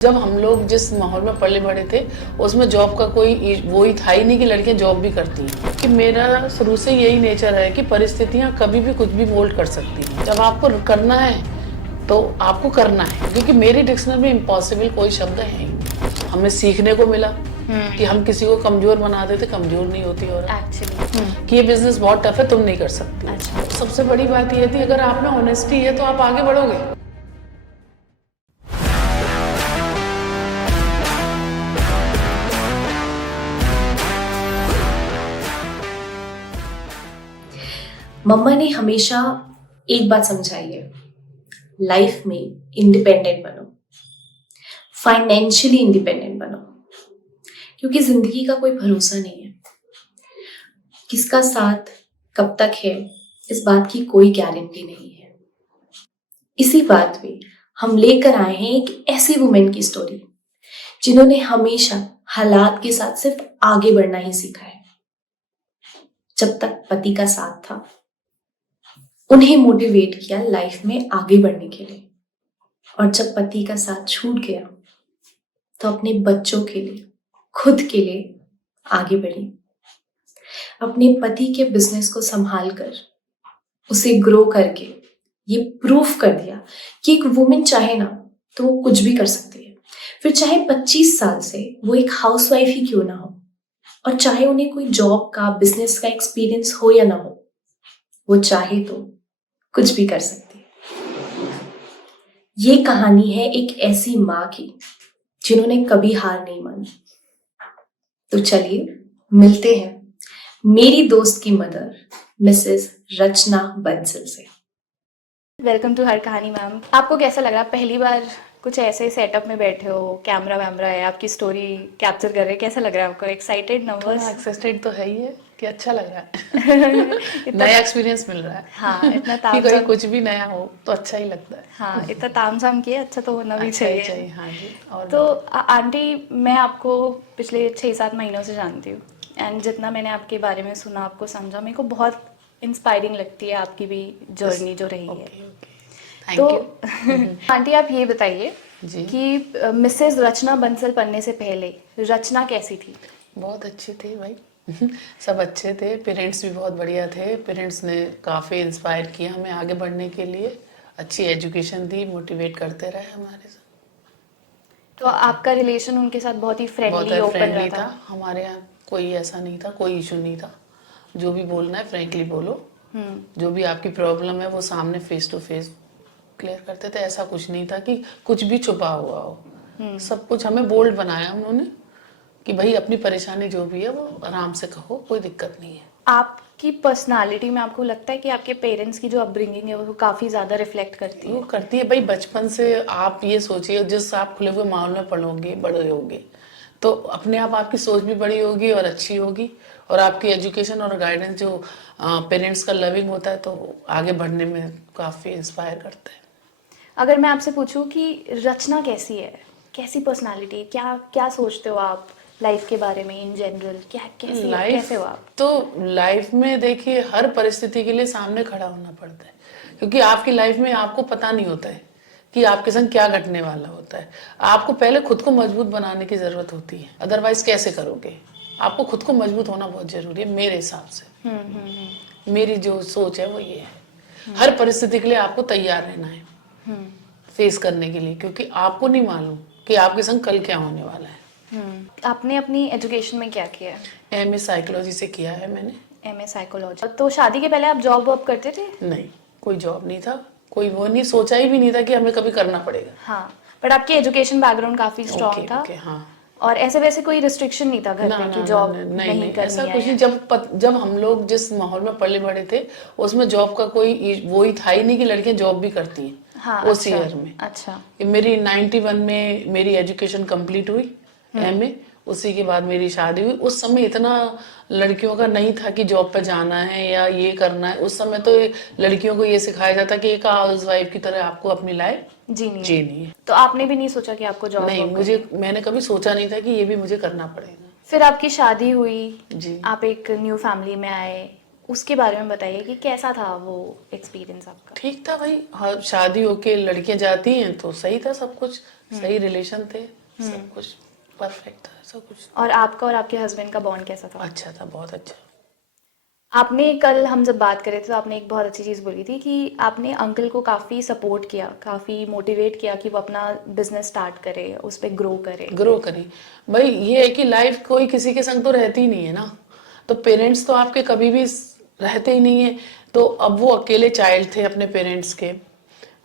जब हम लोग जिस माहौल में पले बड़े थे उसमें जॉब का कोई वो ही था ही नहीं कि लड़कियां जॉब भी करती हैं। कि मेरा शुरू से यही नेचर है कि परिस्थितियां कभी भी कुछ भी मोल्ड कर सकती हैं। जब आपको करना है तो आपको करना है, क्योंकि मेरी डिक्शनरी में इम्पॉसिबल कोई शब्द है ही नहीं। हमें सीखने को मिला कि हम किसी को कमजोर बना देते, कमजोर नहीं होती और एक्चुअली कि ये बिजनेस बहुत टफ है, तुम नहीं कर सकती। अच्छा। सबसे बड़ी बात ये थी, अगर आप में ऑनेस्टी है तो आप आगे बढ़ोगे। मम्मा ने हमेशा एक बात समझाई है, लाइफ में इंडिपेंडेंट बनो, फाइनेंशियली इंडिपेंडेंट बनो, क्योंकि जिंदगी का कोई भरोसा नहीं है। किसका साथ कब तक है इस बात की कोई गारंटी नहीं है। इसी बात पे हम लेकर आए हैं एक ऐसी वुमेन की स्टोरी जिन्होंने हमेशा हालात के साथ सिर्फ आगे बढ़ना ही सीखा है। जब तक पति का साथ था, उन्हें मोटिवेट किया लाइफ में आगे बढ़ने के लिए, और जब पति का साथ छूट गया तो अपने बच्चों के लिए, खुद के लिए आगे बढ़ी। अपने पति के बिजनेस को संभाल कर उसे ग्रो करके ये प्रूफ कर दिया कि एक वुमेन चाहे ना तो वो कुछ भी कर सकती है। फिर चाहे 25 साल से वो एक हाउसवाइफ ही क्यों ना हो, और चाहे उन्हें कोई जॉब का, बिजनेस का एक्सपीरियंस हो या ना हो, वो चाहे तो कुछ भी कर सकती है। ये कहानी है एक ऐसी माँ की जिन्होंने कभी हार नहीं मानी। तो चलिए मिलते हैं मेरी दोस्त की मदर मिसेस रचना बंसल से। वेलकम टू हर कहानी मैम। आपको कैसा लग रहा है, पहली बार कुछ ऐसे सेटअप में बैठे हो, कैमरा वैमरा है, आपकी स्टोरी कैप्चर कर रहे हैं, कैसा लग रहा है आपको? Excited, nervous? एक्साइटेड तो है ही है कि अच्छा लग रहा है। नया एक्सपीरियंस मिल रहा है। हाँ, इतना कि ताम कोई झाम, कुछ भी नया हो तो अच्छा ही लगता है। हाँ, इतना ताम झाम किया, अच्छा तो होना भी अच्छा ही चाहिए। चाहिए, हाँ जी। और तो आंटी, मैं आपको पिछले 6-7 महीनों से जानती हूँ, एंड जितना मैंने आपके बारे में सुना, आपको समझा, मेरे को बहुत इंस्पायरिंग लगती है आपकी भी जर्नी जो रही है। थैंक तो यू। आंटी, आप ये बताइए जी। कि मिसेस रचना बंसल बनने से पहले रचना कैसी थी? बहुत अच्छी थी भाई। सब अच्छे थे, पेरेंट्स भी बहुत बढ़िया थे। पेरेंट्स ने काफ़ी इंस्पायर किया हमें आगे बढ़ने के लिए, अच्छी एजुकेशन दी, मोटिवेट करते रहे हमारे साथ। तो आपका रिलेशन उनके साथ बहुत ही फ्रेंडली, बहुत ओपन रहा फ्रेंडली था? हमारे यहाँ कोई ऐसा नहीं था, कोई इशू नहीं था। जो भी बोलना है फ्रेंकली बोलो, जो भी आपकी प्रॉब्लम है वो सामने फेस टू फेस क्लियर करते थे। ऐसा कुछ नहीं था कि कुछ भी छुपा हुआ हो। सब कुछ हमें बोल्ड बनाया उन्होंने कि भाई अपनी परेशानी जो भी है वो आराम से कहो, कोई दिक्कत नहीं है। आपकी पर्सनालिटी में आपको लगता है कि आपके पेरेंट्स की जो अपब्रिंगिंग है वो काफ़ी ज़्यादा रिफ्लेक्ट करती है? वो करती है भाई, बचपन से आप ये सोचिए, जिस आप खुले हुए माहौल में पढ़ोगे, बड़े होगे, तो अपने आप आपकी सोच भी बड़ी होगी और अच्छी होगी, और आपकी एजुकेशन और गाइडेंस जो पेरेंट्स का लविंग होता है तो आगे बढ़ने में काफ़ी इंस्पायर करता है। अगर मैं आपसे पूछूं कि रचना कैसी है, कैसी पर्सनालिटी, क्या क्या सोचते हो आप लाइफ के बारे में इन जनरल, क्या कैसी है, कैसे हो आप? तो लाइफ में देखिए, हर परिस्थिति के लिए सामने खड़ा होना पड़ता है, क्योंकि आपकी लाइफ में आपको पता नहीं होता है कि आपके संग क्या घटने वाला होता है। आपको पहले खुद को मजबूत बनाने की जरूरत होती है, अदरवाइज कैसे करोगे? आपको खुद को मजबूत होना बहुत जरूरी है मेरे हिसाब से। मेरी जो सोच है वो ये है, हर परिस्थिति के लिए आपको तैयार रहना है फेस करने के लिए, क्योंकि आपको नहीं मालूम कि आपके संग कल क्या होने वाला है। आपने अपनी एजुकेशन में क्या किया है? एमए साइकोलॉजी से किया है मैंने। MA psychology. तो शादी के पहले आप जॉब वॉब करते थे? नहीं, कोई जॉब नहीं था, कोई वो नहीं, सोचा ही भी नहीं था कि हमें कभी करना पड़ेगा। हाँ, बट आपकी एजुकेशन बैकग्राउंड काफ़ी स्ट्रॉन्ग था। ओके, हाँ। और ऐसे वैसे कोई रिस्ट्रिक्शन नहीं था घर ना में कि ना जॉब ना, नहीं करनी ऐसा है? कुछ नहीं। जब हम लोग जिस माहौल में पले बड़े थे उसमें जॉब का कोई वो ही था ही नहीं कि लड़कियां जॉब भी करती हैं। हाँ, उस अच्छा, ईयर में अच्छा। मेरी 91 में मेरी एजुकेशन कंप्लीट हुई, एमए। उसी के बाद मेरी शादी हुई। उस समय इतना लड़कियों का नहीं था कि जॉब पे जाना है या ये करना है। उस समय तो लड़कियों को ये सिखाया जाता कि एक हाउस वाइफ की तरह आपको अपनी लाइफ जीनी है। तो आपने भी नहीं सोचा कि आपको जॉब नहीं, वॉब करनी? मैंने कभी सोचा नहीं था कि ये भी मुझे करना पड़ेगा। फिर आपकी शादी हुई जी। आप एक न्यू फैमिली में आए, उसके बारे में बताइए कि कैसा था वो एक्सपीरियंस आपका। ठीक था भाई, हाँ, शादी होके लड़कियां जाती हैं तो सही था सब कुछ, सही रिलेशन थे, सब कुछ परफेक्ट था, सब कुछ और आपका और आपके हस्बैंड का बॉन्ड कैसा था? अच्छा था, बहुत अच्छा। आपने कल हम जब बात कर रहे थे तो आपने एक बहुत अच्छी चीज़ बोली थी कि आपने अंकल को काफ़ी सपोर्ट किया, काफ़ी मोटिवेट किया कि वो अपना बिजनेस स्टार्ट करे, उस पर ग्रो करे। ग्रो करी। भाई ये है कि लाइफ कोई किसी के संग तो रहती ही नहीं है ना, तो पेरेंट्स तो आपके कभी भी रहते ही नहीं है। तो अब वो अकेले चाइल्ड थे अपने पेरेंट्स के,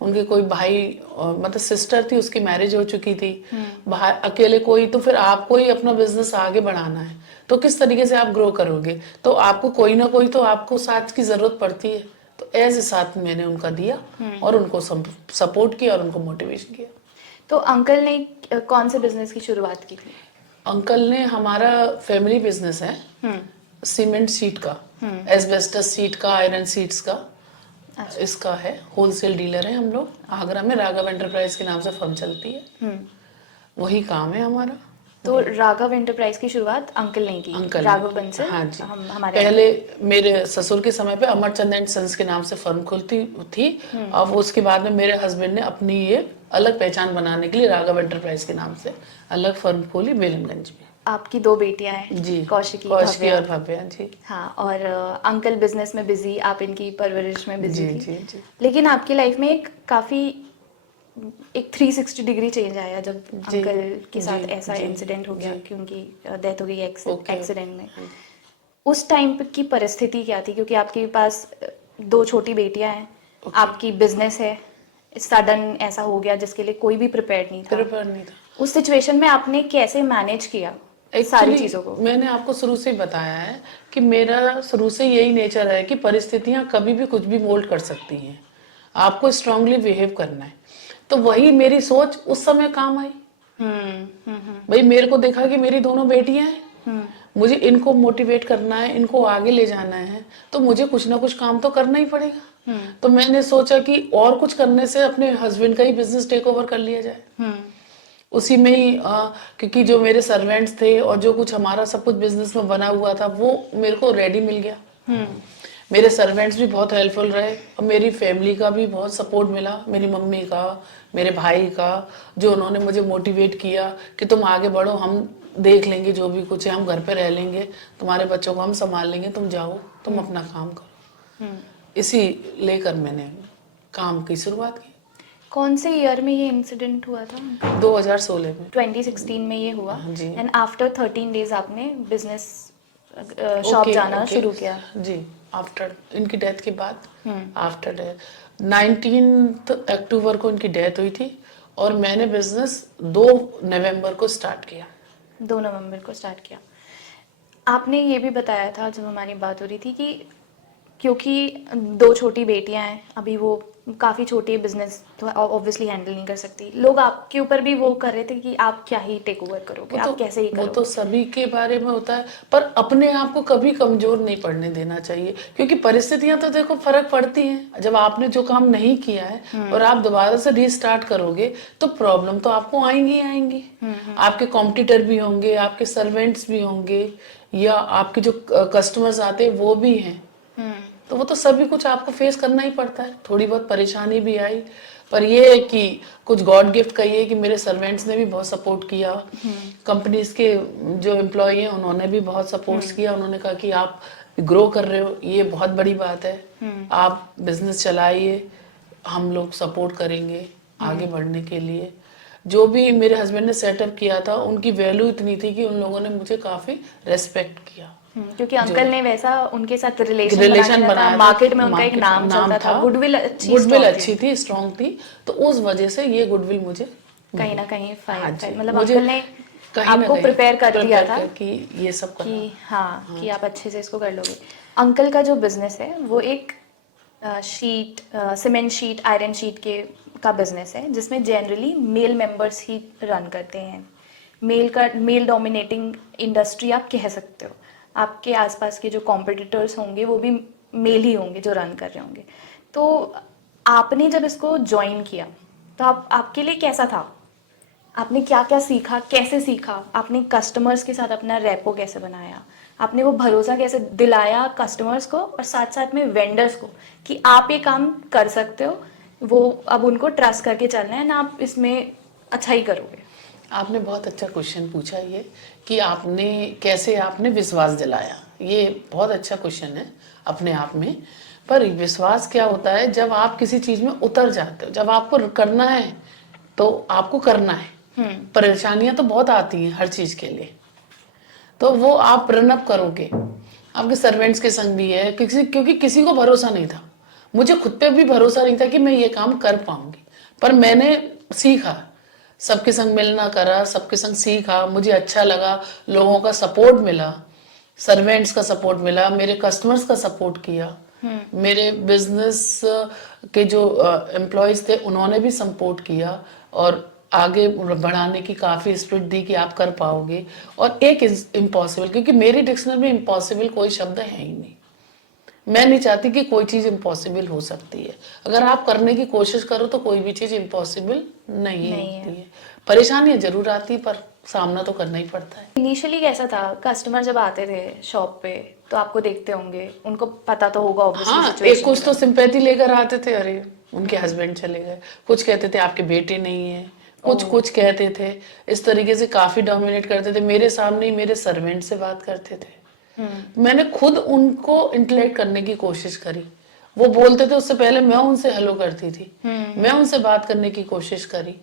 उनके कोई भाई मतलब सिस्टर थी, उसकी मैरिज हो चुकी थी, बाहर अकेले कोई, तो फिर आपको ही अपना बिजनेस आगे बढ़ाना है, तो किस तरीके से आप ग्रो करोगे? तो आपको कोई ना कोई तो आपको साथ की जरूरत पड़ती है, तो ऐसे साथ मैंने उनका दिया और उनको सपोर्ट किया और उनको मोटिवेशन किया। तो अंकल ने कौन से बिजनेस की शुरुआत की थी? अंकल ने, हमारा फैमिली बिजनेस है सीमेंट सीट का, एस्बेस्टस सीट का, आयरन सीट्स का, इसका है, होलसेल डीलर है हम लोग। आगरा में राघव एंटरप्राइज के नाम से फर्म चलती है, वही काम है हमारा। तो राघव एंटरप्राइज की शुरुआत अंकल ने की? अंकल राघव बंसल। हाँ जी। हम हमारे पहले मेरे ससुर के समय पे अमरचंद एंड सन्स के नाम से फर्म खुलती थी, अब उसके बाद में मेरे हस्बैंड ने अपनी ये अलग पहचान बनाने के लिए राघव एंटरप्राइज के नाम से अलग फर्म खोली बेलमगंज में। आपकी 2 बेटियां हैं जी, कौशिकी कौशिकी भव्या। और भव्या जी। हाँ, और अंकल बिजनेस में बिजी, आप इनकी परवरिश में बिजी जी थी। जी जी लेकिन आपकी लाइफ में एक 360 डिग्री चेंज आया जब जी, अंकल के साथ जी, ऐसा जी, इंसिडेंट हो गया जी। कि उनकी डेथ हो गई ओके। एक्सीडेंट में। उस टाइम की परिस्थिति क्या थी? क्योंकि आपके पास 2 छोटी बेटियां हैं, आपकी बिजनेस है, सडन ऐसा हो गया जिसके लिए कोई भी प्रिपेयर्ड नहीं था। प्रिपेयर नहीं था। उस सिचुएशन में आपने कैसे मैनेज किया सारी एक्चुअली चीज़ों को? मैंने आपको शुरू से ही बताया है कि मेरा शुरू से यही नेचर है कि परिस्थितियां कभी भी कुछ भी मोल्ड कर सकती हैं, आपको स्ट्रांगली बिहेव करना है। तो वही मेरी सोच उस समय काम आई। भाई मेरे को देखा कि मेरी दोनों बेटियां हैं, मुझे इनको मोटिवेट करना है, इनको आगे ले जाना है, तो मुझे कुछ ना कुछ काम तो करना ही पड़ेगा। तो मैंने सोचा कि और कुछ करने से अपने हस्बैंड का ही बिजनेस टेक ओवर कर लिया जाए। उसी में ही क्योंकि जो मेरे सर्वेंट्स थे और जो कुछ हमारा सब कुछ बिजनेस में बना हुआ था वो मेरे को रेडी मिल गया। मेरे सर्वेंट्स भी बहुत हेल्पफुल रहे और मेरी फैमिली का भी बहुत सपोर्ट मिला, मेरी मम्मी का, मेरे भाई का, जो उन्होंने मुझे मोटिवेट किया कि तुम आगे बढ़ो, हम देख लेंगे जो भी कुछ है, हम घर पे रह लेंगे, तुम्हारे बच्चों को हम संभाल लेंगे, तुम जाओ, तुम अपना काम करो। इसी लेकर मैंने काम की शुरुआत की। कौन से ईयर में ये इंसिडेंट हुआ था? 2016 में। 2016 में ये हुआ। हाँ जी। एंड आफ्टर 13 डेज आपने बिजनेस शॉप जाना शुरू किया। जी, आफ्टर इनकी डेथ के बाद, आफ्टर डेथ 19 अक्टूबर को इनकी डेथ हुई थी और मैंने बिजनेस 2 नवंबर को स्टार्ट किया। 2 नवंबर को स्टार्ट किया। आपने ये भी बताया था जब हमारी बात हो रही थी कि क्योंकि 2 छोटी बेटियां हैं, अभी वो काफ़ी छोटी है, बिजनेस तो ऑब्वियसली हैंडल नहीं कर सकती। लोग आपके ऊपर भी वो कर रहे थे कि आप क्या ही टेक ओवर करोगे, आप कैसे ही वो करोगे। तो सभी के बारे में होता है, पर अपने आप को कभी कमजोर नहीं पड़ने देना चाहिए, क्योंकि परिस्थितियां तो देखो फर्क पड़ती हैं। जब आपने जो काम नहीं किया है और आप दोबारा से रीस्टार्ट करोगे तो प्रॉब्लम तो आपको आएंगी ही आएंगी। आपके कॉम्पिटिटर भी होंगे, आपके सर्वेंट्स भी होंगे, या आपके जो कस्टमर्स आते हैं वो भी हैं, तो वो तो सभी कुछ आपको फेस करना ही पड़ता है। थोड़ी बहुत परेशानी भी आई, पर ये है कि कुछ गॉड गिफ्ट कहिए कि मेरे सर्वेंट्स ने भी बहुत सपोर्ट किया, कंपनीज के जो एम्प्लॉय हैं उन्होंने भी बहुत सपोर्ट किया। उन्होंने कहा कि आप ग्रो कर रहे हो, ये बहुत बड़ी बात है, आप बिजनेस चलाइए, हम लोग सपोर्ट करेंगे आगे बढ़ने के लिए। जो भी मेरे हस्बैंड ने सेटअप किया था उनकी वैल्यू इतनी थी कि उन लोगों ने मुझे काफी रेस्पेक्ट किया। क्योंकि अंकल ने वैसा उनके साथ रिलेशन बनाया था, था, मार्केट में उनका एक नाम चलता था, गुडविल अच्छी थी, स्ट्रांग थी, तो उस वजह से ये गुडविल मुझे कहीं ना कहीं मतलब मुझे अंकल ने आपको प्रिपेयर कर दिया था कि ये सब कि हाँ कि आप अच्छे से इसको कर लोगे। अंकल का जो बिजनेस है वो एक सीमेंट शीट, आयरन शीट का बिजनेस है, जिसमें जनरली मेल मेंबर्स ही रन करते हैं। मेल डोमिनेटिंग इंडस्ट्री आप कह सकते हो। आपके आसपास के जो कॉम्पिटिटर्स होंगे वो भी मेल ही होंगे जो रन कर रहे होंगे। तो आपने जब इसको ज्वाइन किया तो आपके लिए कैसा था? आपने क्या क्या सीखा, कैसे सीखा, आपने कस्टमर्स के साथ अपना रेपो कैसे बनाया, आपने वो भरोसा कैसे दिलाया कस्टमर्स को और साथ साथ में वेंडर्स को कि आप ये काम कर सकते हो, वो अब उनको ट्रस्ट करके चलना है ना, आप इसमें अच्छा ही करोगे। आपने बहुत अच्छा क्वेश्चन पूछा ये कि आपने कैसे आपने विश्वास दिलाया। ये बहुत अच्छा क्वेश्चन है अपने आप में। पर विश्वास क्या होता है, जब आप किसी चीज में उतर जाते हो, जब आपको करना है तो आपको करना है। परेशानियां तो बहुत आती हैं हर चीज के लिए, तो वो आप रन अप करोगे। आपके सर्वेंट्स के संग भी है, क्योंकि किसी को भरोसा नहीं था। मुझे खुद पे भी भरोसा नहीं था कि मैं ये काम कर पाऊंगी, पर मैंने सीखा, सबके संग मिलना करा, सबके संग सीखा, मुझे अच्छा लगा, लोगों का सपोर्ट मिला, सर्वेंट्स का सपोर्ट मिला, मेरे कस्टमर्स का सपोर्ट किया, मेरे बिजनेस के जो एम्प्लॉयज थे उन्होंने भी सपोर्ट किया और आगे बढ़ाने की काफी स्पिरिट दी कि आप कर पाओगे। और एक इम्पॉसिबल, क्योंकि मेरी डिक्शनरी में इम्पॉसिबल कोई शब्द है ही नहीं। मैं नहीं चाहती कि कोई चीज इम्पॉसिबल हो सकती है। अगर आप करने की कोशिश करो तो कोई भी चीज इम्पॉसिबल नहीं होती है। परेशानियां जरूर आती, पर सामना तो करना ही पड़ता है। इनिशियली कैसा था, कस्टमर जब आते थे शॉप पे तो आपको देखते होंगे, उनको पता तो होगा ऑब्वियसली हाँ, एक सिचुएशन कुछ तो सिंपैथी लेकर आते थे, अरे उनके हस्बैंड चले गए, कुछ कहते थे आपके बेटे नहीं है, कुछ कुछ कहते थे, इस तरीके से काफी डोमिनेट करते थे। मेरे सामने ही मेरे सर्वेंट से बात करते थे। मैंने खुद उनको इंटलेक्ट करने की कोशिश करी। वो बोलते थे उससे पहले मैं उनसे हेलो करती थी, मैं उनसे बात करने की कोशिश करी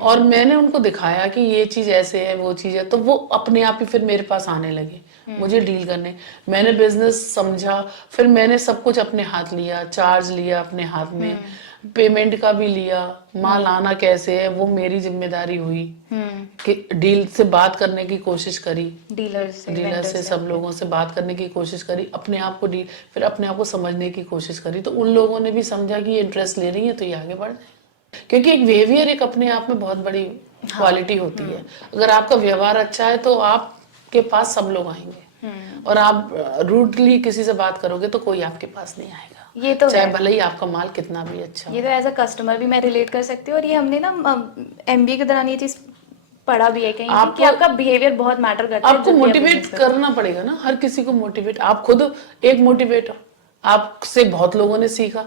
और मैंने उनको दिखाया कि ये चीज ऐसे है, वो चीज है, तो वो अपने आप ही फिर मेरे पास आने लगे मुझे डील करने। मैंने बिजनेस समझा, फिर मैंने सब कुछ अपने हाथ लिया, चार्ज लिया अपने हाथ में, पेमेंट का भी लिया, माल आना कैसे है वो मेरी जिम्मेदारी हुई कि डील से बात करने की कोशिश करी, डीलर से सब लोगों से बात करने की कोशिश करी, अपने आप को डील, फिर अपने आप को समझने की कोशिश करी। तो उन लोगों ने भी समझा कि ये इंटरेस्ट ले रही है तो ये आगे बढ़ जाए, क्योंकि एक बिहेवियर एक अपने आप में बहुत बड़ी क्वालिटी होती है। अगर आपका व्यवहार अच्छा है तो आपके पास सब लोग आएंगे, और आप रूडली किसी से बात करोगे तो कोई आपके पास नहीं आएगा, ये तो चाहे है। भले ही आपका माल कितना भी अच्छा हो। ये तो एज अ कस्टमर भी मैं रिलेट कर सकती हूँ, और ये हमने ना एमबीए के दौरान ये चीज पढ़ा भी है कहीं पे कि आपका बिहेवियर बहुत मैटर करता है आपको जब भी आप मोटिवेट business करते करना पड़ेगा ना, हर किसी को मोटिवेट। आप खुद एक मोटिवेट हो, आपसे बहुत लोगों ने सीखा।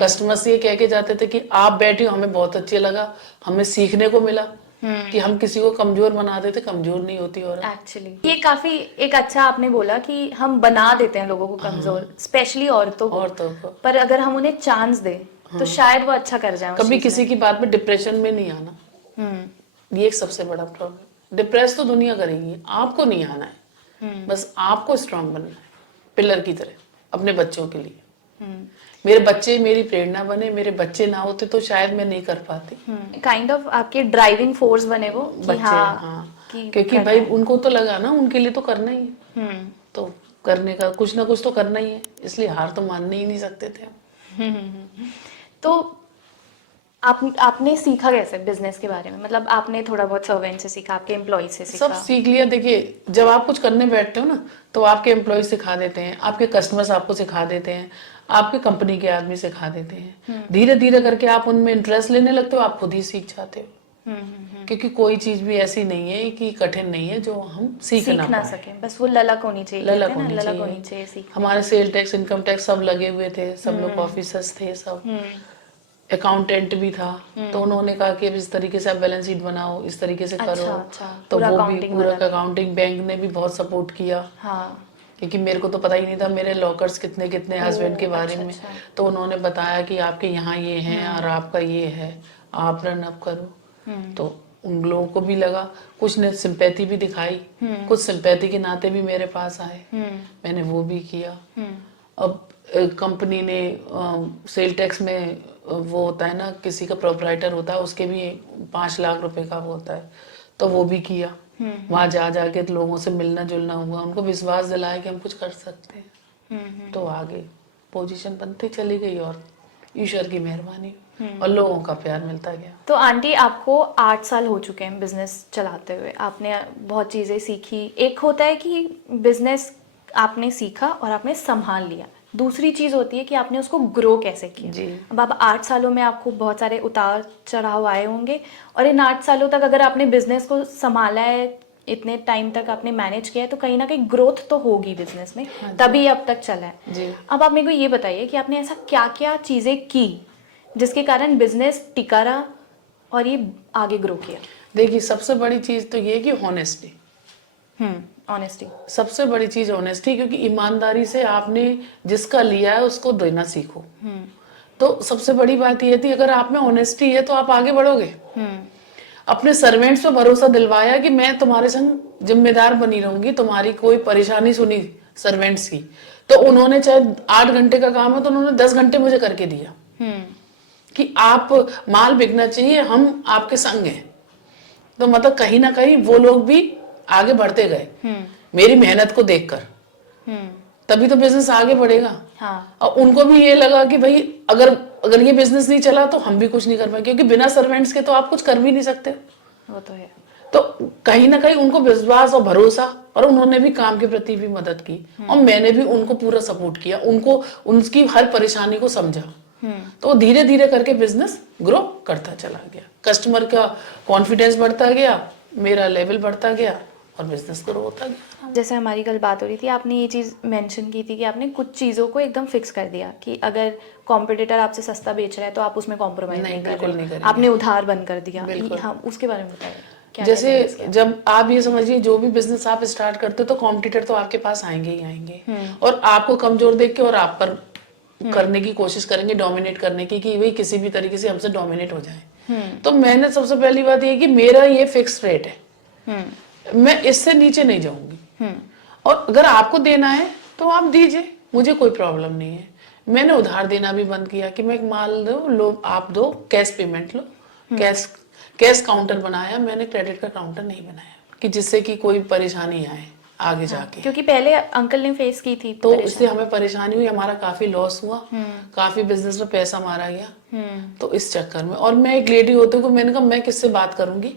कस्टमर्स ये कह के जाते थे कि आप बैठी हो, हमें बहुत अच्छे लगा, हमें सीखने को मिला कि हम किसी को कमजोर बना देते, कमजोर नहीं होती औरत। एक्चुअली ये काफी एक अच्छा आपने बोला कि हम बना देते हैं लोगों को कमजोर, स्पेशली औरतों को, पर अगर हम उन्हें चांस दें तो शायद वो अच्छा कर जाए। कभी किसी की बात में डिप्रेशन में नहीं आना, ये एक सबसे बड़ा प्रॉब्लम। डिप्रेस तो दुनिया करेगी, आपको नहीं आना है। बस आपको स्ट्रांग बनना है, पिलर की तरह अपने बच्चों के लिए। मेरे बच्चे मेरी प्रेरणा बने, मेरे बच्चे ना होते तो शायद मैं नहीं कर पाती। काइंड ऑफ आपके ड्राइविंग फोर्स बने वो कि बच्चे, हाँ, क्योंकि भाई उनको तो लगा ना, उनके लिए तो करना ही है, तो करने का कुछ ना कुछ तो करना ही है, इसलिए हार तो मानने ही नहीं सकते थे हम। तो आपने सीखा कैसे बिजनेस के बारे में, मतलब आपने थोड़ा बहुत सर्वेंट से सीखा, आपके एम्प्लॉय से सीखा? सब सीख लिया। देखिए, जब आप कुछ करने बैठते हो ना तो आपके एम्प्लॉय सिखा देते हैं, आपके कस्टमर्स आपको सिखा देते हैं, आपके कंपनी के आदमी सिखा देते हैं। धीरे धीरे करके आप उनमें इंटरेस्ट लेने लगते हो, आप खुद ही सीख जाते हो। क्योंकि कोई चीज भी ऐसी नहीं है कि कठिन नहीं है जो हम सीख ना सके, बस वो ललक होनी चाहिए, ललक कहते हैं ना, होनी ललक चाहिए। होनी चाहिए सीखने हमारे सेल टैक्स, इनकम टैक्स सब लगे हुए थे, सब लोग ऑफिसर्स थे, सब अकाउंटेंट भी था, तो उन्होंने कहा कि अब इस तरीके से आप बैलेंस शीट बनाओ, इस तरीके से करो। तो वो भी पूरा अकाउंटिंग, बैंक ने भी बहुत सपोर्ट किया। हाँ, क्योंकि मेरे को तो पता ही नहीं था मेरे लॉकर्स कितने कितने हस्बैंड के बारे में। तो उन्होंने बताया कि आपके यहाँ ये है और आपका ये है, आप रन अप करो। तो उन लोगों को भी लगा, कुछ ने सिंपैथी भी दिखाई, कुछ सिंपैथी के नाते भी मेरे पास आए, मैंने वो भी किया। अब कंपनी ने सेल टैक्स में वो होता है ना, किसी का प्रोपराइटर होता है, उसके भी 5 लाख रुपए का वो होता है, तो वो भी किया। वहां जा जाके लोगों से मिलना जुलना हुआ, उनको विश्वास दिलाया कि हम कुछ कर सकते हैं। तो आगे पोजीशन बनती चली गई और ईश्वर की मेहरबानी और लोगों का प्यार मिलता गया। तो आंटी आपको 8 साल हो चुके हैं बिजनेस चलाते हुए, आपने बहुत चीज़ें सीखी। एक होता है कि बिजनेस आपने सीखा और आपने संभाल लिया, दूसरी चीज़ होती है कि आपने उसको ग्रो कैसे किया। जी। अब आप 8 सालों में आपको बहुत सारे उतार चढ़ाव आए होंगे, और इन 8 सालों तक अगर आपने बिजनेस को संभाला है, इतने टाइम तक आपने मैनेज किया है, तो कहीं ना कहीं ग्रोथ तो होगी बिजनेस में, तभी अब तक चला है। जी। अब आप मेरे को ये बताइए कि आपने ऐसा क्या क्या चीज़ें की जिसके कारण बिजनेस टिका रहा और ये आगे ग्रो किया। देखिए, सबसे बड़ी चीज तो ये है कि हॉनेस्टी, ऑनेस्टी। सबसे बड़ी चीज ऑनेस्टी, क्योंकि ईमानदारी से आपने जिसका लिया है उसको देना सीखो। तो सबसे बड़ी बात ये थी, अगर आप में ऑनेस्टी है तो आप आगे बढ़ोगे। अपने सर्वेंट्स पे भरोसा दिलवाया कि मैं तुम्हारे संग जिम्मेदार बनी रहूंगी, तुम्हारी कोई परेशानी सुनी सर्वेंट्स की, तो उन्होंने चाहे 8 घंटे का काम है तो उन्होंने 10 घंटे मुझे करके दिया कि आप माल बिकना चाहिए, हम आपके संग हैं। तो मतलब कहीं ना कहीं वो लोग भी आगे बढ़ते गए मेरी मेहनत को देखकर, तभी तो बिजनेस आगे बढ़ेगा। हाँ। और उनको भी ये लगा कि भाई अगर ये बिजनेस नहीं चला तो हम भी कुछ नहीं कर पाए, क्योंकि बिना सर्वेंट्स के तो आप कुछ कर भी नहीं सकते। वो तो है। तो कहीं ना कहीं उनको विश्वास और भरोसा, और उन्होंने भी काम के प्रति भी मदद की, और मैंने भी उनको पूरा सपोर्ट किया, उनको उनकी हर परेशानी को समझा। तो धीरे धीरे करके बिजनेस ग्रो करता चला गया, कस्टमर का कॉन्फिडेंस बढ़ता गया, मेरा लेवल बढ़ता गया और बिजनेस ग्रो होता गया। जैसे हमारी कल बात हो रही थी, आपने ये चीज़ मेंशन की थी कि आपने कुछ चीज़ों को एकदम फिक्स कर दिया कि अगर कॉम्पिटिटर आपसे सस्ता बेच रहा है तो आप उसमें कॉम्प्रोमाइज नहीं कर बिल्कुल रहे, नहीं करेंगे। आपने उधार बंद कर दिया। बिल्कुल। हाँ, उसके बारे में बताइए। क्या जैसे क्या किया? जब आप ये समझिए, जो भी बिजनेस आप स्टार्ट करते हो तो कॉम्पिटिटर तो आपके पास आएंगे ही आएंगे, और आपको कमजोर देख के और आप पर करने की कोशिश करेंगे, डोमिनेट करने की, कि भाई किसी भी तरीके से हमसे डोमिनेट हो जाए। तो मैंने सबसे पहली बात ये कि मेरा ये फिक्स रेट है, मैं इससे नीचे नहीं जाऊंगी, और अगर आपको देना है तो आप दीजिए, मुझे कोई प्रॉब्लम नहीं है। मैंने उधार देना भी बंद किया कि मैं एक माल लो आप दो, कैश पेमेंट लो, कैश काउंटर बनाया मैंने, क्रेडिट का काउंटर नहीं बनाया, कि जिससे कि कोई परेशानी आए आगे जाके। क्योंकि पहले अंकल ने फेस की थी तो इससे हमें परेशानी हुई, हमारा काफी लॉस हुआ, काफी बिजनेस में पैसा मारा गया। तो इस चक्कर में, और मैं एक लेडी होते हुए मैंने कहा मैं किससे बात करूंगी,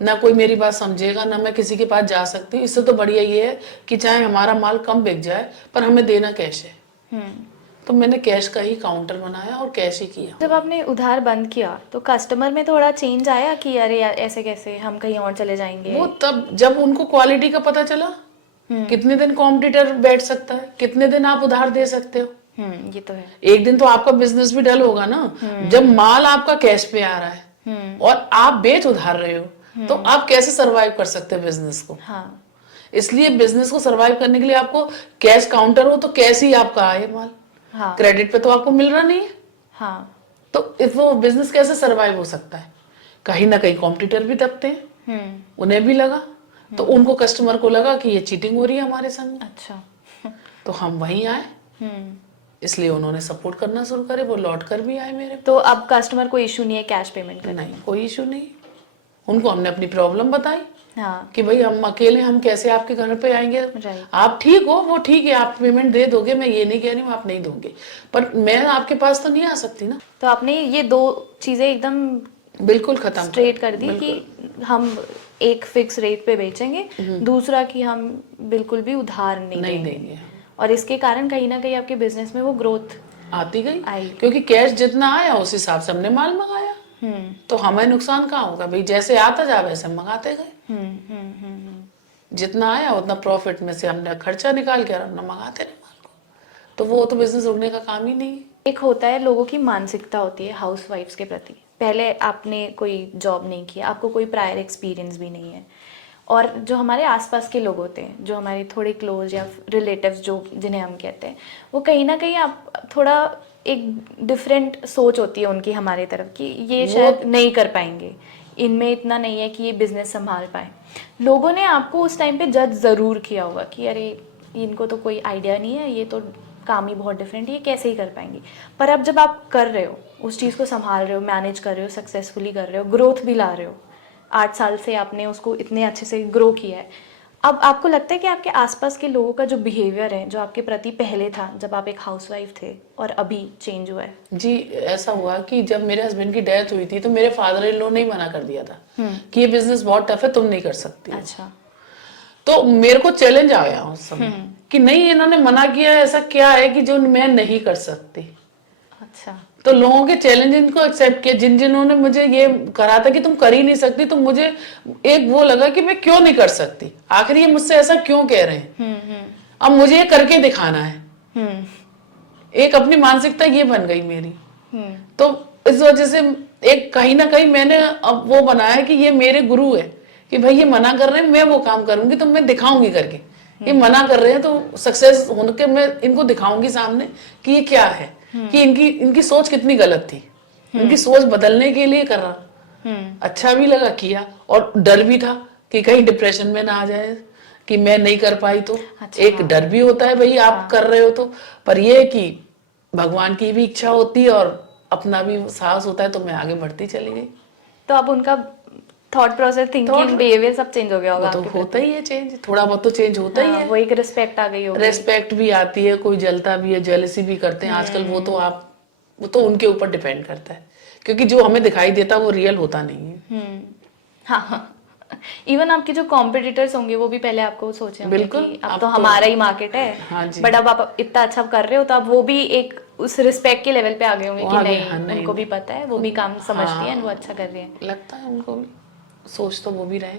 ना कोई मेरी बात समझेगा, ना मैं किसी के पास जा सकती हूँ। इससे तो बढ़िया ये है कि चाहे हमारा माल कम बिक जाए पर हमें देना कैश है। तो मैंने कैश का ही काउंटर बनाया और कैश ही किया। जब आपने उधार बंद किया तो कस्टमर में थोड़ा चेंज आया कि अरे यार ऐसे कैसे, हम कहीं और चले जाएंगे? वो तब जब उनको क्वालिटी का पता चला, कितने दिन कॉम्पिटिटर बैठ सकता है, कितने दिन आप उधार दे सकते हो। ये तो है। एक दिन तो आपका बिजनेस भी डल होगा ना, जब माल आपका कैश पे आ रहा है और आप बेच उधार रहे हो, तो आप कैसे सरवाइव कर सकते हो बिजनेस को। हाँ। इसलिए बिजनेस को सरवाइव करने के लिए आपको कैश काउंटर हो तो कैश ही आपका आए माल। हाँ। क्रेडिट पे तो आपको मिल रहा नहीं है। हाँ। तो वो बिजनेस कैसे सरवाइव हो सकता है। कहीं ना कहीं कॉम्पिटिटर भी दबते हैं, उन्हें भी लगा, तो उनको कस्टमर को लगा कि ये चीटिंग हो रही है हमारे संग। अच्छा। तो हम वहीं आए, इसलिए उन्होंने सपोर्ट करना शुरू करे, वो लौट कर भी आए मेरे। तो अब कस्टमर को इशू नहीं है कैश पेमेंट का? नहीं, कोई इशू नहीं। उनको हमने अपनी प्रॉब्लम बताई। हाँ। कि भाई हम अकेले, हम कैसे आपके घर पे आएंगे। Right. आप ठीक हो, वो ठीक है, आप पेमेंट दे दोगे, मैं ये नहीं कह रही हूँ आप नहीं दोगे, पर मैं आपके पास तो नहीं आ सकती ना। तो आपने ये दो चीजें एकदम बिल्कुल खत्म स्ट्रेट कर दी कि हम एक फिक्स रेट पे बेचेंगे, दूसरा कि हम बिल्कुल भी उधार नहीं देंगे। और इसके कारण कहीं ना कहीं आपके बिजनेस में वो ग्रोथ आती गई आई। क्योंकि कैश जितना आया उस हिसाब से हमने माल मंगाया। तो हमें नुकसान कहाँ होगा भाई, जैसे आता जा वैसे मंगाते गए। जितना आया उतना प्रॉफिट में से हमने खर्चा निकाल के अपना मंगाते रहे माल को। तो वो तो बिजनेस रुकने का काम ही नहीं है। एक होता है लोगों की मानसिकता होती है हाउसवाइफ्स के प्रति। पहले आपने कोई जॉब नहीं किया, आपको कोई प्रायर एक्सपीरियंस भी नहीं है, और जो हमारे आसपास के लोग होते हैं, जो हमारे थोड़े क्लोज या रिलेटिव्स जो जिन्हें हम कहते हैं, वो कहीं ना कहीं आप थोड़ा एक डिफरेंट सोच होती है उनकी हमारे तरफ कि ये शायद नहीं कर पाएंगे, इनमें इतना नहीं है कि ये बिजनेस संभाल पाए। लोगों ने आपको उस टाइम पे जज ज़रूर किया होगा कि अरे इनको तो कोई आइडिया नहीं है, ये तो काम ही बहुत डिफरेंट है, ये कैसे ही कर पाएंगी। पर अब जब आप कर रहे हो, उस चीज़ को संभाल रहे हो, मैनेज कर रहे हो, सक्सेसफुली कर रहे हो, ग्रोथ भी ला रहे हो, 8 साल से आपने उसको इतने अच्छे से ग्रो किया है, अब आपको लगता है कि आपके आसपास के लोगों का जो बिहेवियर है, जो आपके प्रति पहले था जब आप एक हाउसवाइफ थे और अभी चेंज हुआ है? जी, ऐसा हुआ कि जब मेरे हस्बैंड की डेथ हुई थी तो मेरे फादर इन लॉ ने ही मना कर दिया था कि ये बिजनेस बहुत टफ है, तुम नहीं कर सकती। अच्छा। तो मेरे को चैलेंज आया उस समय कि नहीं, इन्होंने मना किया है, ऐसा क्या है कि जो मैं नहीं कर सकती। अच्छा। तो लोगों के चैलेंज को एक्सेप्ट किया, जिन्होंने मुझे ये करा था कि तुम कर ही नहीं सकती, तो मुझे एक वो लगा कि मैं क्यों नहीं कर सकती, आखिर ये मुझसे ऐसा क्यों कह रहे हैं, अब मुझे ये करके दिखाना है। एक अपनी मानसिकता ये बन गई मेरी। तो इस वजह से एक कहीं ना कहीं मैंने अब वो बनाया कि ये मेरे गुरु है, कि भाई ये मना कर रहे हैं, मैं वो काम करूंगी तो मैं दिखाऊंगी करके। ये मना कर रहे हैं तो सक्सेस होने के मैं इनको दिखाऊंगी सामने कि ये क्या है, कि इनकी सोच कितनी गलत थी, इनकी सोच बदलने के लिए कर रहा। अच्छा भी लगा किया, और डर भी था कि कहीं डिप्रेशन में ना आ जाए कि मैं नहीं कर पाई तो। अच्छा, एक डर भी होता है भाई आप कर रहे हो तो, पर ये है कि भगवान की भी इच्छा होती है और अपना भी साहस होता है, तो मैं आगे बढ़ती चली गई। तो अब उनका थॉट प्रोसेस, थिंकिंग, बिहेवियर सब चेंज हो गया होगा वो तो आपके होता प्रति। ही है चेंज, थोड़ा बहुत तो चेंज होता ही हाँ, है। वो एक रिस्पेक्ट आ गई होगी। रेस्पेक्ट भी आती है, कोई जलता भी है, जेलसी भी करते हैं आजकल। वो तो उनके ऊपर डिपेंड करता है, क्योंकि जो हमें दिखाई देता है वो रियल होता नहीं है। हाँ। इवन आपके जो कॉम्पिटिटर्स होंगे वो भी पहले आपको सोचे होंगे बिल्कुल, कि अब अब तो तो हमारा ही मार्केट है। हाँ जी। बट अब आप इतना अच्छा कर रहे हो तो अब वो भी एक उस रिस्पेक्ट के लेवल पे आ गए होंगे वो कि आगे, नहीं, हाँ, नहीं, उनको भी नहीं। पता है, वो भी काम समझती है, हाँ, वो अच्छा कर रही है। लगता है उनको भी, सोच तो वो भी रहे।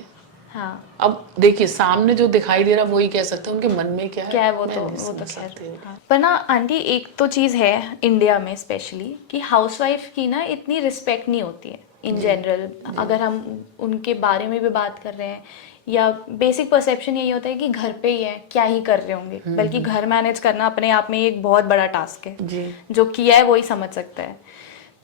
हाँ, अब देखिए सामने जो दिखाई दे रहा है वही कह सकते हैं, उनके मन में क्या क्या है मैं वो नहीं तो समझ खैर। सकती हूँ। हाँ। पर ना आंटी, एक तो चीज़ है इंडिया में स्पेशली कि हाउसवाइफ की ना इतनी रिस्पेक्ट नहीं होती है इन जनरल। अगर हम उनके बारे में भी बात कर रहे हैं, या बेसिक परसेप्शन यही होता है कि घर पे ही है, क्या ही कर रहे होंगे। बल्कि घर मैनेज करना अपने आप में एक बहुत बड़ा टास्क है। जी। जो किया है वो ही समझ सकता है।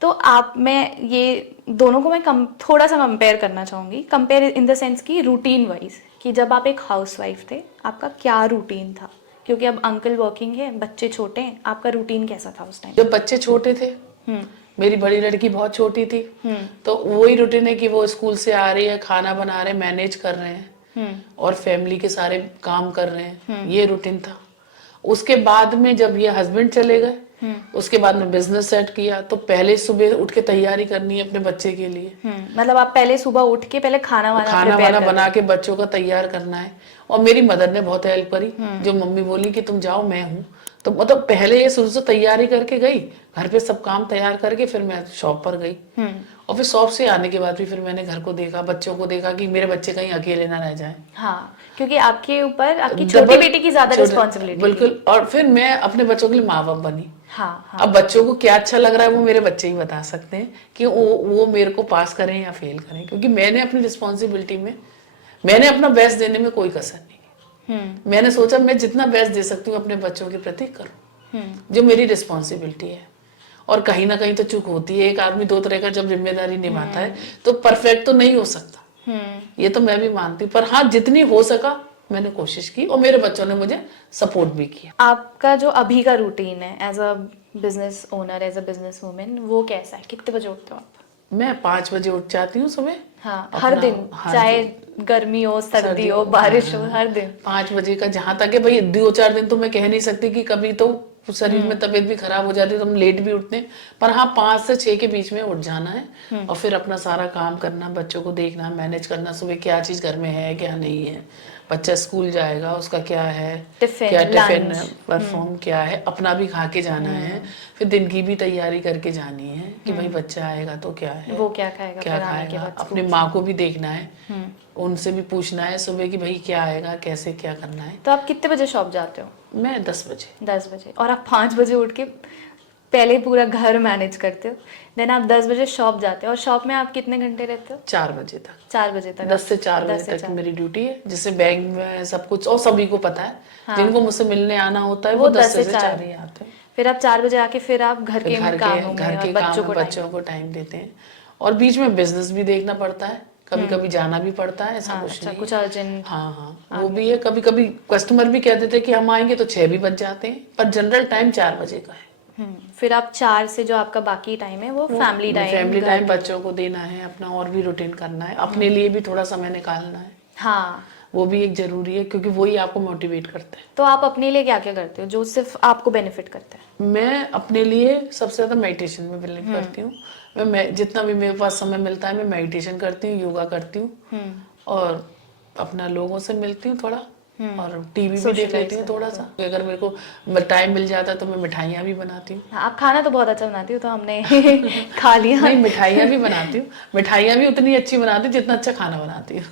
तो आप, मैं ये दोनों को मैं थोड़ा सा कंपेयर करना चाहूँगी। कंपेयर इन द सेंस कि रूटीन वाइज, कि जब आप एक हाउसवाइफ थे आपका क्या रूटीन था, क्योंकि अब अंकल वर्किंग है, बच्चे छोटे हैं, आपका रूटीन कैसा था उस टाइम? जब बच्चे छोटे थे, मेरी बड़ी लड़की बहुत छोटी थी, तो वही रूटीन है कि वो स्कूल से आ रही है, खाना बना रहे, मैनेज कर रहे हैं और फैमिली के सारे काम कर रहे हैं, ये रूटीन था। उसके बाद में जब ये हस्बैंड चले गए, उसके बाद में बिजनेस सेट किया, तो पहले सुबह उठ के तैयारी करनी है अपने बच्चे के लिए। मतलब आप पहले सुबह उठ के पहले खाना वाना बना के बच्चों का तैयार करना है। और मेरी मदर ने बहुत हेल्प करी, जो मम्मी बोली कि तुम जाओ मैं हूँ, तो मतलब पहले ये शुरू से तैयारी करके गई, घर पे सब काम तैयार करके फिर मैं शॉप पर गई। और फिर शॉप से आने के बाद भी फिर मैंने घर को देखा, बच्चों को देखा कि मेरे बच्चे कहीं अकेले ना रह जाएं। हाँ, क्योंकि आपके ऊपर आपकी छोटी बेटी की ज्यादा रिस्पॉन्सिबिलिटी। बिल्कुल। और फिर मैं अपने बच्चों के लिए माँ बाप बनी। हाँ, हाँ। अब बच्चों को क्या अच्छा लग रहा है वो मेरे बच्चे ही बता सकते हैं कि वो मेरे को पास करें या फेल करें, क्योंकि मैंने अपनी रिस्पॉन्सिबिलिटी में मैंने अपना बेस्ट देने में कोई कसर नहीं की। मैंने सोचा मैं जितना बेस्ट दे सकती हूँ अपने बच्चों के प्रति करूँ, जो मेरी रिस्पॉन्सिबिलिटी है। और कहीं ना कहीं तो चूक होती है, एक आदमी दो तरह का जब जिम्मेदारी निभाता है तो परफेक्ट तो नहीं हो सकता, ये तो मैं भी मानती हूँ। पर हाँ, जितनी हो सका मैंने कोशिश की, और मेरे बच्चों ने मुझे सपोर्ट भी किया। आपका जो अभी का रूटीन है as a business owner, as a business women, वो कैसा है? कितने बजे उठते हो आप? मैं 5 बजे उठ जाती हूँ सुबह। हाँ, हर दिन, चाहे गर्मी हो, सर्दी हो, बारिश हो, हर दिन 5 बजे का। जहाँ तक है भाई 2-4 दिन तो मैं कह नहीं सकती कि कभी तो शरीर में तबीयत भी खराब हो जाती है तो हम लेट भी उठते हैं, पर हाँ 5 से 6 के बीच में उठ जाना है। और फिर अपना सारा काम करना, बच्चों को देखना, मैनेज करना, सुबह क्या चीज़ घर में है क्या नहीं है, बच्चा स्कूल जाएगा उसका क्या है, क्या टिफिन परफॉर्म क्या है, अपना भी खा के जाना है, फिर दिन की भी तैयारी करके जानी है कि भाई बच्चा आएगा तो क्या है, वो क्या खाएगा, क्या खाएगा, अपनी माँ को भी देखना है, उनसे भी पूछना है सुबह कि भाई क्या आएगा, कैसे क्या करना है। तो आप कितने बजे शॉप जाते हो? मैं 10 बजे। 10 बजे। और आप 5 बजे उठ के पहले पूरा घर मैनेज करते हो, देन आप 10 बजे शॉप जाते हो, और शॉप में आप कितने घंटे रहते हो? 4 बजे तक। 4 बजे तक? 10 से 4 बजे तक मेरी ड्यूटी है, जिससे बैंक में सब कुछ और सभी को पता है। हाँ। जिनको मुझसे मिलने आना होता है वो 10 से 4 ही आते हैं। फिर आप 4 बजे आके फिर आप घर के कामों में और बच्चों को टाइम देते हैं, और बीच में बिजनेस भी देखना पड़ता है, कभी कभी जाना भी पड़ता है, ऐसा कुछ नहीं, कुछ अर्जेंट। हाँ वो भी है। कभी कभी कस्टमर भी कह देते कि हम आएंगे तो 6 भी बज जाते हैं, पर जनरल टाइम 4 बजे का है। फिर आप 4 से जो आपका बाकी टाइम है वो फैमिली टाइम बच्चों को देना है, अपना और भी रूटीन करना है, अपने लिए भी थोड़ा समय निकालना है। हाँ, वो भी एक जरूरी है, क्योंकि वही आपको मोटिवेट करता है। तो आप अपने लिए क्या क्या करते हो जो सिर्फ आपको बेनिफिट करता है? मैं अपने लिए सबसे ज्यादा मेडिटेशन में बिलीव करती हूँ। मैं जितना भी मेरे पास समय मिलता है मैं मेडिटेशन करती हूँ, योगा करती हूँ, और अपना लोगों से मिलती हूँ थोड़ा, और टीवी भी देख Socialize लेती हूँ थोड़ा सा। अगर मेरे को टाइम मिल जाता है तो मैं मिठाइयाँ भी बनाती हूँ। हाँ, आप खाना तो बहुत अच्छा बनाती हो, तो हमने खा लिया। नहीं, मिठाइयाँ भी बनाती हूँ, मिठाइयाँ भी उतनी अच्छी बनाती हूँ जितना अच्छा खाना बनाती हूँ।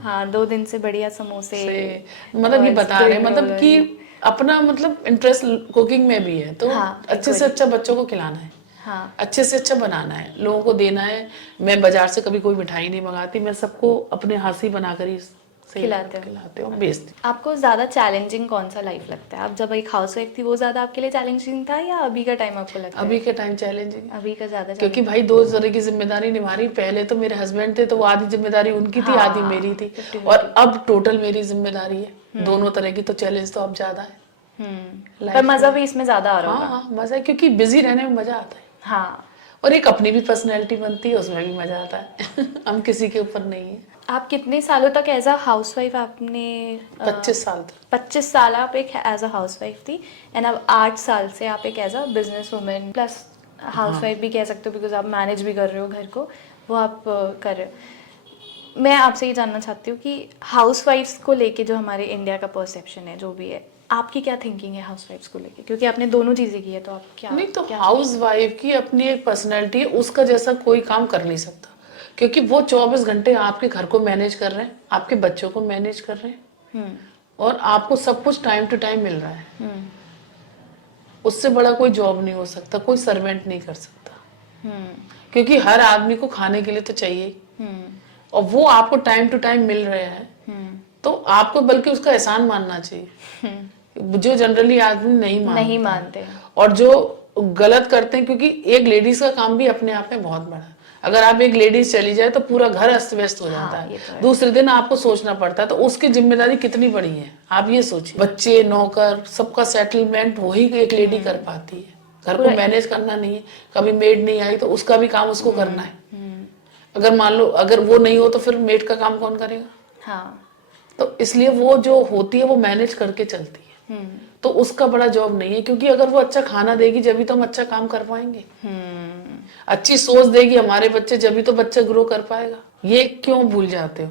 हाँ, 2 दिन से बढ़िया समोसे से मतलब ये और बता रहे हैं स्प्रिंग मतलब रोल और कि ये। अपना मतलब इंटरेस्ट कुकिंग में भी है, तो हाँ, अच्छे से equally। अच्छा बच्चों को खिलाना है, हाँ, अच्छे से अच्छा बनाना है, लोगों को देना है। मैं बाजार से कभी कोई मिठाई नहीं मंगाती, मैं सबको अपने हाथ से बनाकर ही सेल खिलाते हो। खिलाते हूँ, बेचती हूँ। आपको ज़्यादा चैलेंजिंग कौन सा लाइफ लगता है? आप जब एक हाउसवाइफ थी वो ज़्यादा आपके लिए चैलेंजिंग था, या अभी का टाइम आपको लगता अभी है? के टाइम चैलेंजिंग है, अभी का ज़्यादा क्योंकि चैलेंजिंग। भाई दो तरह की जिम्मेदारी निभा रही। पहले तो मेरे हस्बैंड थे तो वो आधी जिम्मेदारी उनकी थी, आधी मेरी हाँ, थी, 50-50। और अब टोटल मेरी जिम्मेदारी है। दोनों तरह की, तो चैलेंज तो अब ज्यादा है पर लाइफ मज़ा में। भी इसमें ज़्यादा आ रहा हाँ होगा। हाँ, मजा है, क्योंकि बिजी रहने में मजा आता है, हाँ। और एक अपनी भी पर्सनैलिटी बनती है, उसमें भी मजा आता है। हम किसी के ऊपर नहीं है। आप कितने सालों तक एज अ हाउसवाइफ आपने 25 साल तक। 25 साल आप एक एज अ हाउसवाइफ थी, एंड अब 8 साल से आप एक as a business women plus housewife भी कह सकते हो, बिकॉज आप मैनेज भी कर रहे हो घर को, वो आप कर रहे हो। मैं आपसे ये जानना चाहती हूँ कि हाउसवाइफ्स को लेके जो हमारे इंडिया का परसेप्शन है जो भी है, आपकी क्या थिंकिंग है हाउसवाइफ्स को लेके? क्योंकि आपने दोनों चीज़ें की है, तो आप क्या नहीं, तो क्या हाउस वाइफ की अपनी एक पर्सनैलिटी है, उसका जैसा कोई काम कर नहीं सकता, क्योंकि वो 24 घंटे आपके घर को मैनेज कर रहे हैं, आपके बच्चों को मैनेज कर रहे हैं, और आपको सब कुछ टाइम टू टाइम मिल रहा है। उससे बड़ा कोई जॉब नहीं हो सकता, कोई सर्वेंट नहीं कर सकता, क्योंकि हर आदमी को खाने के लिए तो चाहिए, और वो आपको टाइम टू टाइम मिल रहे हैं, तो आपको बल्कि उसका एहसान मानना चाहिए, जो जनरली आदमी नहीं मानते हैं। और जो गलत करते हैं, क्योंकि एक लेडीज का काम भी अपने आप में बहुत बड़ा है। अगर आप एक लेडीज चली जाए तो पूरा घर अस्त व्यस्त हो जाता हाँ, ये तो है, है। दूसरे दिन आपको सोचना पड़ता है, तो उसकी जिम्मेदारी कितनी बड़ी है आप ये सोचिए। बच्चे, नौकर, सबका सेटलमेंट वही एक लेडी कर पाती है। घर को मैनेज करना नहीं है, कभी मेड नहीं आई तो उसका भी काम उसको करना है। अगर मान लो अगर वो नहीं हो तो फिर मेड का काम कौन करेगा? हाँ। तो इसलिए वो जो होती है वो मैनेज करके चलती है, तो उसका बड़ा जॉब नहीं है, क्योंकि अगर वो अच्छा खाना देगी जब तो हम अच्छा काम कर पाएंगे, अच्छी सोच देगी हमारे बच्चे जब तो बच्चा ग्रो कर पाएगा। ये क्यों भूल जाते हो?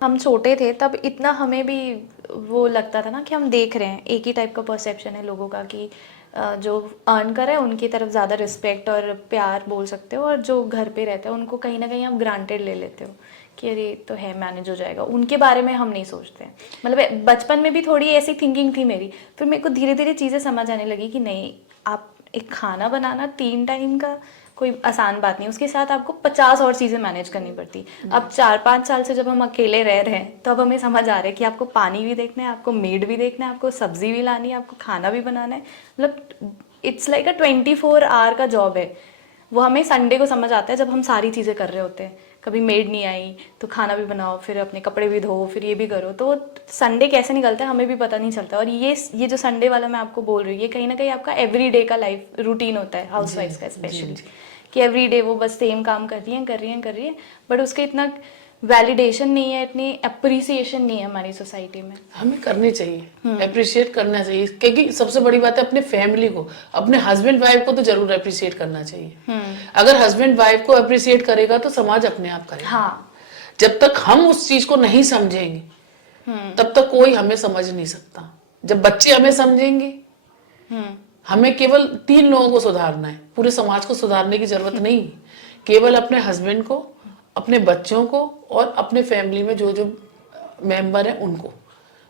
हम छोटे थे तब इतना हमें भी वो लगता था ना कि हम देख रहे हैं, एक ही टाइप का परसेप्शन है लोगों का कि जो अर्न कर रहे हैं उनकी तरफ ज़्यादा रिस्पेक्ट और प्यार बोल सकते हो, और जो घर पे रहते हैं उनको कहीं ना कहीं आप ग्रांटेड ले लेते हो कि अरे तो है, मैनेज हो जाएगा। उनके बारे में हम नहीं सोचते हैं। मतलब बचपन में भी थोड़ी ऐसी थिंकिंग थी मेरी, फिर मेरे को धीरे धीरे चीज़ें समझ आने लगी कि नहीं, आप एक खाना बनाना 3 टाइम का कोई आसान बात नहीं, उसके साथ आपको 50 और चीज़ें मैनेज करनी पड़ती। अब 4-5 साल से जब हम अकेले रह रहे हैं तो अब हमें समझ आ रहा है कि आपको पानी भी देखना है, आपको मेड भी देखना है, आपको सब्जी भी लानी है, आपको खाना भी बनाना है। मतलब इट्स लाइक अ 24 आवर का जॉब है। वो हमें संडे को समझ आता है जब हम सारी चीज़ें कर रहे होते हैं। कभी मेड नहीं आई तो खाना भी बनाओ, फिर अपने कपड़े भी धो, फिर ये भी करो, तो संडे कैसे निकलता है हमें भी पता नहीं चलता। और ये जो संडे वाला मैं आपको बोल रही हूँ, ये कहीं ना कहीं आपका एवरी डे का लाइफ रूटीन होता है हाउस वाइफ का स्पेशली, कि एवरी डे वो बस सेम काम कर रही हैं, बट उसका इतना वैलिडेशन नहीं है, इतनी अप्रिसिएशन नहीं है हमारी सोसाइटी में। हमें करनी चाहिए, अप्रिशिएट करना चाहिए, क्योंकि सबसे बड़ी बात है अपने फैमिली को, अपने हस्बैंड वाइफ को तो जरूर अप्रिशिएट करना चाहिए। अगर हस्बैंड वाइफ को अप्रिशिएट करेगा तो समाज अपने आप करेगा। हाँ। जब तक हम उस चीज को नहीं समझेंगे तब तक कोई हमें समझ नहीं सकता। जब बच्चे हमें समझेंगे, हमें केवल 3 लोगों को सुधारना है, पूरे समाज को सुधारने की जरूरत नहीं। केवल अपने हस्बैंड को, अपने बच्चों को, और अपने फैमिली में जो जो मेंबर है उनको,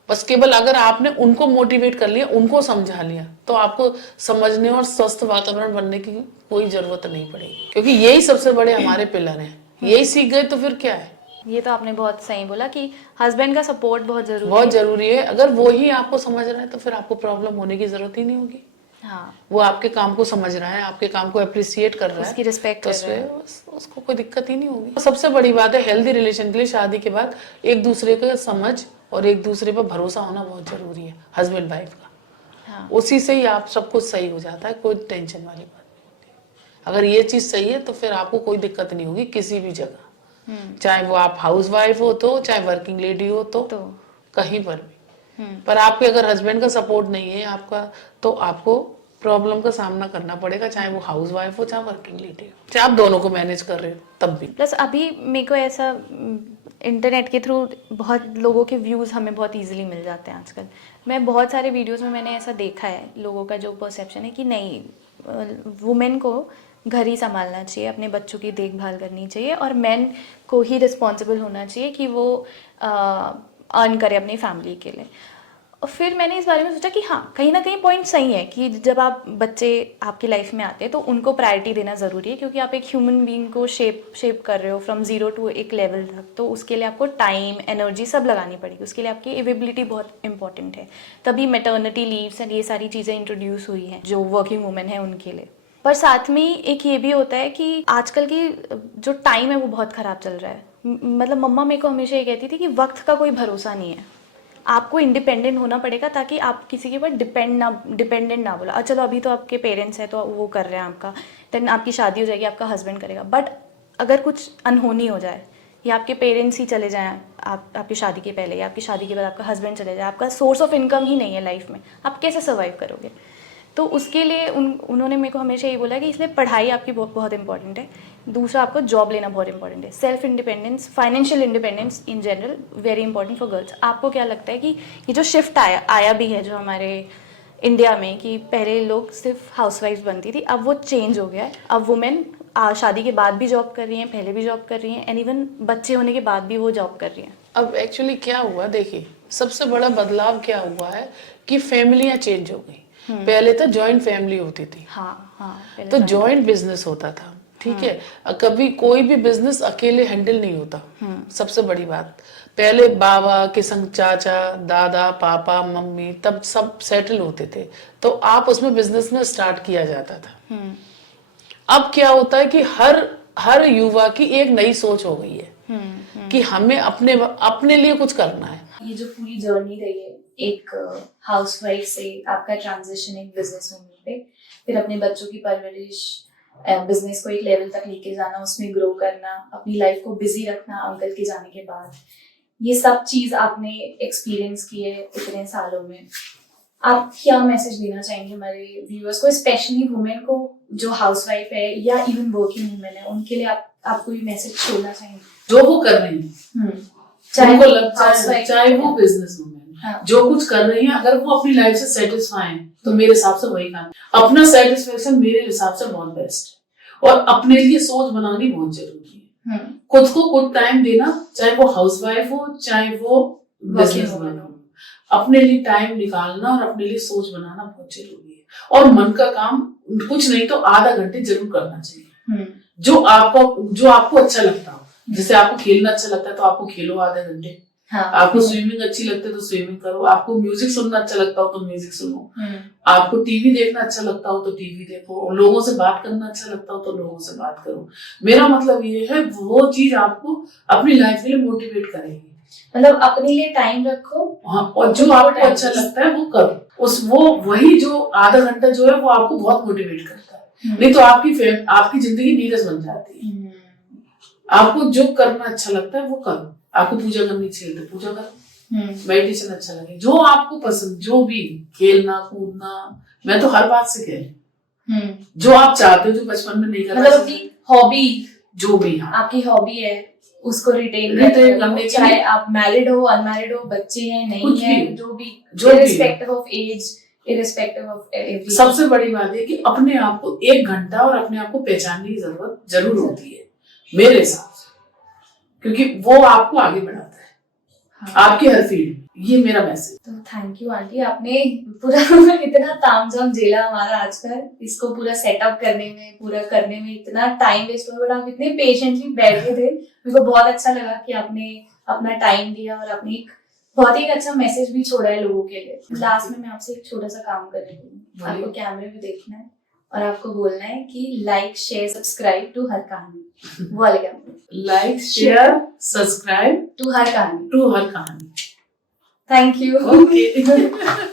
बस केवल अगर आपने उनको मोटिवेट कर लिया, उनको समझा लिया, तो आपको समझने और स्वस्थ वातावरण बनने की कोई जरूरत नहीं पड़ेगी, क्योंकि यही सबसे बड़े हमारे पिलर हैं। यही सीख गए तो फिर क्या है। ये तो आपने बहुत सही बोला कि हस्बैंड का सपोर्ट बहुत जरूरी बहुत है। जरूरी है। अगर वो ही आपको समझ रहा है तो फिर आपको प्रॉब्लम होने की जरूरत ही नहीं होगी। हाँ, वो आपके काम को समझ रहा है, आपके काम को अप्रिशिएट कर रहा है, उसकी रिस्पेक्ट तो कर रहा है। उसको कोई दिक्कत ही नहीं होगी। सबसे बड़ी बात है हेल्दी रिलेशन के लिए शादी के बाद एक दूसरे का समझ और एक दूसरे पर भरोसा होना बहुत जरूरी है, हस्बैंड वाइफ का। हाँ। उसी से ही आप सब कुछ सही हो जाता है, कोई टेंशन वाली बात नहीं होती। अगर ये चीज सही है तो फिर आपको कोई दिक्कत नहीं होगी किसी भी जगह, चाहे वो आप हाउस वाइफ हो तो, चाहे वर्किंग लेडी हो तो कहीं पर भी। पर आपके अगर हस्बैंड का सपोर्ट नहीं है आपका, तो आपको प्रॉब्लम का सामना करना पड़ेगा, चाहे वो हाउस वाइफ हो चाहे वर्किंग लेडी हो, चाहे आप दोनों को मैनेज कर रहे हो तब भी। प्लस अभी मेरे को ऐसा इंटरनेट के थ्रू बहुत लोगों के व्यूज़ हमें बहुत इजीली मिल जाते हैं आजकल। मैं बहुत सारे वीडियोस में मैंने ऐसा देखा है, लोगों का जो परसेप्शन है कि नहीं, वुमेन को घर ही संभालना चाहिए, अपने बच्चों की देखभाल करनी चाहिए और मेन को ही रिस्पॉन्सिबल होना चाहिए कि वो अर्न करे अपनी फैमिली के लिए। और फिर मैंने इस बारे में सोचा कि हाँ, कहीं ना कहीं पॉइंट सही है कि जब आप बच्चे आपकी लाइफ में आते हैं तो उनको प्रायोरिटी देना ज़रूरी है, क्योंकि आप एक ह्यूमन बीइंग को शेप कर रहे हो फ्रॉम ज़ीरो टू एक लेवल तक, तो उसके लिए आपको टाइम एनर्जी सब लगानी पड़ेगी, उसके लिए आपकी अवेबिलिटी बहुत इंपॉर्टेंट है। तभी मैटर्निटी लीव्स एंड ये सारी चीज़ें इंट्रोड्यूस हुई हैं जो वर्किंग वूमेन है उनके लिए। पर साथ में एक ये भी होता है कि आजकल की जो टाइम है वो बहुत ख़राब चल रहा है। मतलब मम्मा मेरे को हमेशा ये कहती थी कि वक्त का कोई भरोसा नहीं है, आपको इंडिपेंडेंट होना पड़ेगा ताकि आप किसी के ऊपर डिपेंडेंट ना बोला। चलो अभी तो आपके पेरेंट्स हैं तो वो कर रहे हैं आपका, देन आपकी शादी हो जाएगी, आपका हस्बैंड करेगा। बट अगर कुछ अनहोनी हो जाए या आपके पेरेंट्स ही चले जाएं आपकी शादी के पहले, या आपकी शादी के बाद आपका हस्बैंड चले जाए, आपका सोर्स ऑफ इनकम ही नहीं है लाइफ में, आप कैसे सर्वाइव करोगे? तो उसके लिए उन्होंने मेरे को हमेशा ये बोला कि इसलिए पढ़ाई आपकी बहुत इंपॉर्टेंट है, दूसरा आपको जॉब लेना बहुत इंपॉर्टेंट है, self independence, financial independence in general very important for girls. आपको क्या लगता है कि ये जो शिफ्ट आया भी है जो हमारे इंडिया में, कि पहले लोग सिर्फ हाउसवाइफ बनती थी, अब वो चेंज हो गया है, अब वुमेन शादी के बाद भी जॉब कर रही हैं, पहले भी जॉब कर रही हैं, एंड इवन बच्चे होने के बाद भी वो जॉब कर रही हैं। अब एक्चुअली क्या हुआ, देखिए सबसे बड़ा बदलाव क्या हुआ है कि फैमिलियां चेंज हो गई। पहले तो जॉइंट फैमिली होती थी, हाँ, तो जॉइंट बिजनेस होता था, ठीक है। कभी कोई भी बिजनेस अकेले हैंडल नहीं होता। सबसे बड़ी बात, पहले बाबा के संग चाचा दादा पापा मम्मी तब सब सेटल होते थे, तो आप उसमें बिजनेस में स्टार्ट किया जाता था। अब क्या होता है कि हर युवा की एक नई सोच हो गई है कि हमें अपने लिए कुछ करना है। ये जो पूरी जर्नी रही है एक हाउसवाइफ से आपका ट्रांजिशन एक बिजनेस वूमन पे, फिर अपने बच्चों की परवरिश, बिजनेस को एक लेवल तक लेके जाना, उसमें ग्रो करना, अपनी लाइफ को बिजी रखना अंकल के जाने के बाद, ये सब चीज आपने एक्सपीरियंस की है इतने सालों में। आप क्या मैसेज देना चाहेंगे हमारे व्यूअर्स को, स्पेशली वुमेन को जो हाउसवाइफ है या इवन वर्किंग वुमेन है, उनके लिए आप कोई मैसेज छोड़ना चाहेंगे? जो वो कर रही है, चाहे वो बिजनेस वुमेन, जो कुछ कर रही है, अगर वो अपनी लाइफ से सेटिस्फाई है तो मेरे हिसाब से वही काम। अपना सेटिस्फेक्शन मेरे हिसाब से बहुत बेस्ट है, और अपने लिए सोच बनानी बहुत जरूरी है। खुद को कुछ टाइम देना, चाहे वो हाउसवाइफ हो चाहे वो बिजनेस वुमेन हो, अपने लिए टाइम निकालना और अपने लिए सोच बनाना बहुत जरूरी है। और मन का काम कुछ नहीं तो आधा घंटे जरूर करना चाहिए, जो आपको अच्छा लगता हो। जैसे आपको खेलना अच्छा लगता है तो आपको खेलो आधे घंटे, आपको स्विमिंग अच्छी लगती है तो स्विमिंग करो, आपको म्यूजिक सुनना अच्छा लगता हो तो म्यूजिक सुनो, आपको टीवी देखना अच्छा लगता हो तो टीवी देखो, लोगों से बात करना अच्छा लगता हो तो लोगों से बात करो। मेरा मतलब ये है वो चीज आपको अपनी लाइफ के लिए मोटिवेट करेगी। मतलब अपने लिए टाइम रखो, हाँ, और जो आपको अच्छा लगता है वो करो। वही जो आधा घंटा जो है वो आपको बहुत मोटिवेट करता है। नहीं तो आपकी जिंदगी नीरस बन जाती है। आपको जो करना अच्छा लगता है वो करो। आपको पूजा करनी चाहिए तो पूजा करो, मेडिटेशन अच्छा लगे, जो आपको पसंद, जो भी खेलना कूदना, मैं तो हर बात से कह जो आप चाहते हो, जो बचपन में नहीं करना, मतलब अपनी हॉबी जो भी आपकी हॉबी है उसको रिटेन करने, चाहे आप मैरिड हो अनमैरिड हो, बच्चे हैं नहीं है, जो भी irrespective of age, irrespective of everything. सबसे बड़ी बात है कि अपने आप को 1 घंटा और अपने आप को पहचानने की जरूरत जरूर होती है मेरे हिसाब से, क्योंकि वो आपको आगे बढ़ाता है। आपके हर फील्ड, ये मेरा मैसेज। तो थैंक यू आंटी, आपने पूरा इतना तामझाम झेला हमारा आजकल, इसको पूरा सेटअप करने में इतना टाइम वेस्ट हुआ, बट आप इतने पेशेंटली बैठे थे, मेरे को बहुत अच्छा लगा कि आपने अपना टाइम दिया और अपनी बहुत ही अच्छा मैसेज भी छोड़ा है लोगों के लिए। लास्ट में मैं आपसे एक छोटा सा काम कर रही हूँ, आपको कैमरे में देखना है और आपको बोलना है कि like share subscribe to Har Kahani. वो वाले कैमरे, like share subscribe to Har Kahani. Thank you. Okay.